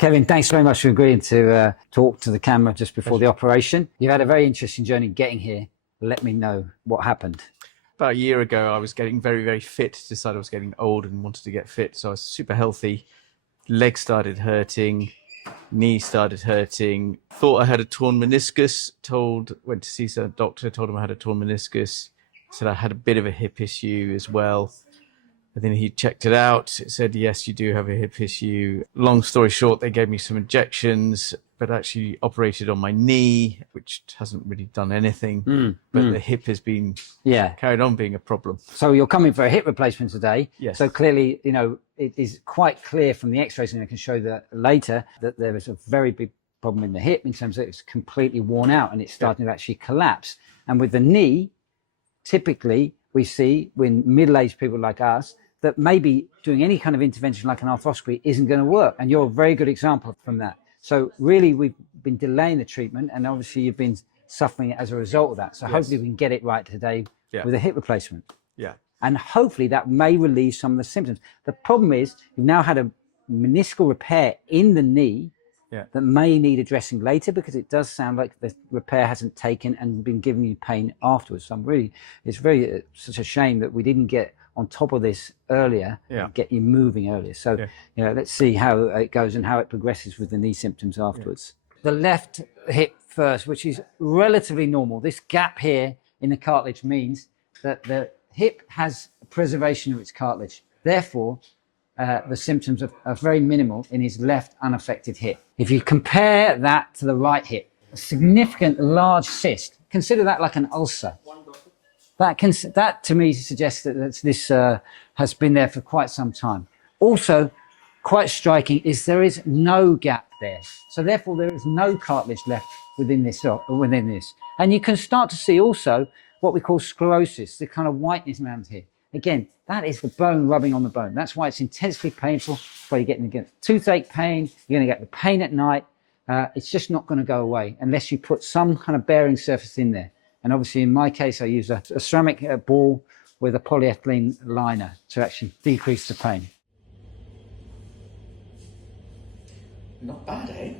Kevin, thanks very much for agreeing to talk to the camera just before the operation. You've had a very interesting journey getting here. Let me know what happened. About a year ago, I was getting very, very fit, decided I was getting old and wanted to get fit. So I was super healthy. Legs started hurting, knee started hurting. Thought I had a torn meniscus, went to see a doctor, told him I had a torn meniscus. Said I had a bit of a hip issue as well. And then he checked it out. It said, yes, you do have a hip issue. Long story short, they gave me some injections, but actually operated on my knee, which hasn't really done anything. But the hip has been carried on being a problem. So you're coming for a hip replacement today. Yes. So clearly, it is quite clear from the x-rays, and I can show that later, that there is a very big problem in the hip in terms of it's completely worn out and it's starting to actually collapse. And with the knee, typically we see when middle-aged people like us that maybe doing any kind of intervention like an arthroscopy isn't going to work. And you're a very good example from that. So really, we've been delaying the treatment, and obviously you've been suffering as a result of that. So hopefully we can get it right today with a hip replacement. Yeah. And hopefully that may relieve some of the symptoms. The problem is you've now had a meniscal repair in the knee that may need addressing later, because it does sound like the repair hasn't taken and been giving you pain afterwards. So it's such a shame that we didn't get on top of this earlier, and get you moving earlier. So, let's see how it goes and how it progresses with the knee symptoms afterwards. The left hip first, which is relatively normal. This gap here in the cartilage means that the hip has preservation of its cartilage. Therefore, the symptoms are very minimal in his left unaffected hip. If you compare that to the right hip, a significant large cyst, consider that like an ulcer. That to me suggests that this has been there for quite some time. Also, quite striking is there is no gap there. So therefore there is no cartilage left within this. And you can start to see also what we call sclerosis, the kind of whiteness around here. Again, that is the bone rubbing on the bone. That's why it's intensely painful. That's why you're getting toothache pain. You're going to get the pain at night. It's just not going to go away unless you put some kind of bearing surface in there. And obviously, in my case, I use a ceramic ball with a polyethylene liner to actually decrease the pain. Not bad, eh?